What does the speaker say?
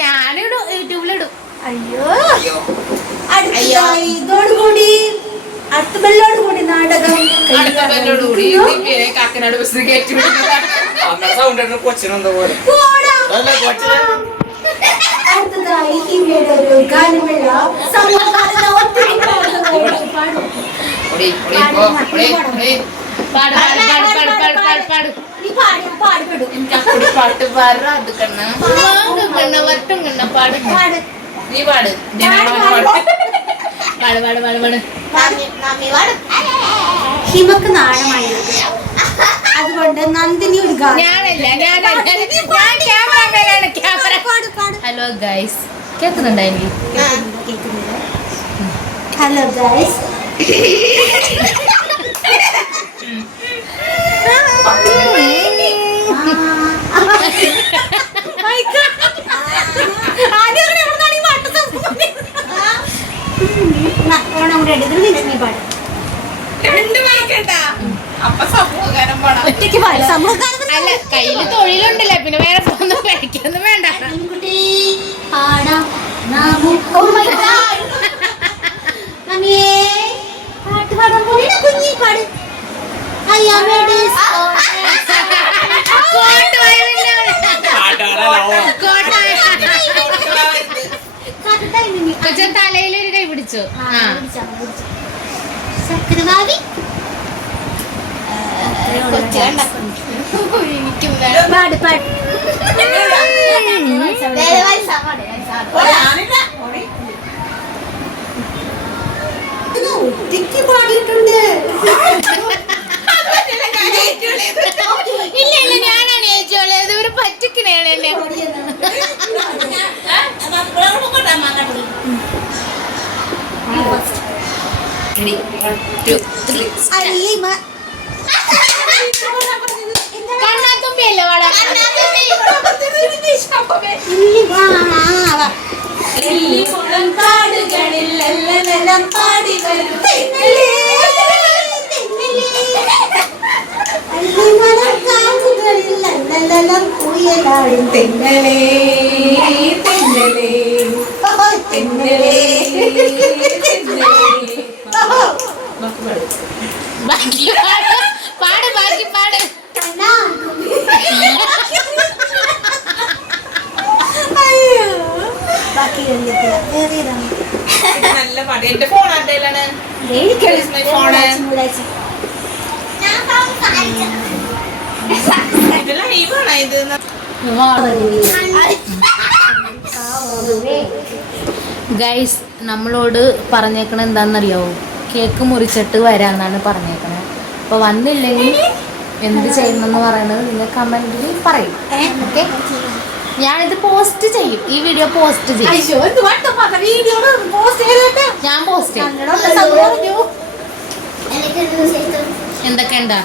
ഞാനിടും, യൂട്യൂബിലിടും. അയ്യോ ഇതോടുകൂടി അടുത്തബെല്ലോടുകൂടി നാടകം കാക്കനാട് ബസ് കയറ്റി അടുത്തതായി ഹിമയുടെ ഒരു ഗാനമേള പാട്ട് പാടും അത് കണ്ണ വട്ടും കണ്ണ പാട് നീ പാട് പാട് പാട് പാട് പാട് ഹിമക്ക് നാണമായി അതുകൊണ്ട് നന്ദിനി ഒരു ഹലോ ഗൈസ് കേൾക്കുന്നുണ്ടായി ഹലോ ഗൈസ് അല്ല കയ്യില് തൊഴിലുണ്ടല്ലോ പിന്നെ വേറെ ഒന്നും കഴിക്കൊന്നും വേണ്ട തലയിലൊരു കൈ പിടിച്ചു പാടിയിട്ടുണ്ട് ഇല്ല ഇല്ല ഞാനാണ് ചേച്ചോളത് ഇവര് പറ്റിക്കണേണ് എന്നെ കണ്ണാത്തുമ്പിയല്ലേ പാടാ തെന്നലേ തെന്നലേ തെന്നലേ പാട് ബാക്കി പാട് നല്ല പാട്ട് എന്റെ ഫോൺ ആരുടെയിലാണ് ഗൈസ് നമ്മളോട് പറഞ്ഞേക്കണ എന്താണെന്നറിയാവോ കേക്ക് മുറിച്ചിട്ട് വരാന്നാണ് പറഞ്ഞേക്കണേ അപ്പോൾ വന്നില്ലെങ്കിൽ എന്ത് ചെയ്യണമെന്ന് പറയുന്നത് നിങ്ങൾ കമന്റിൽ പറയും. ഓക്കെ ഞാനിത് പോസ്റ്റ് ചെയ്യും, ഈ വീഡിയോ പോസ്റ്റ് ചെയ്യും. ഞാൻ പോസ്റ്റ് ചെയ്യും. എന്തൊക്കെ ഉണ്ടാ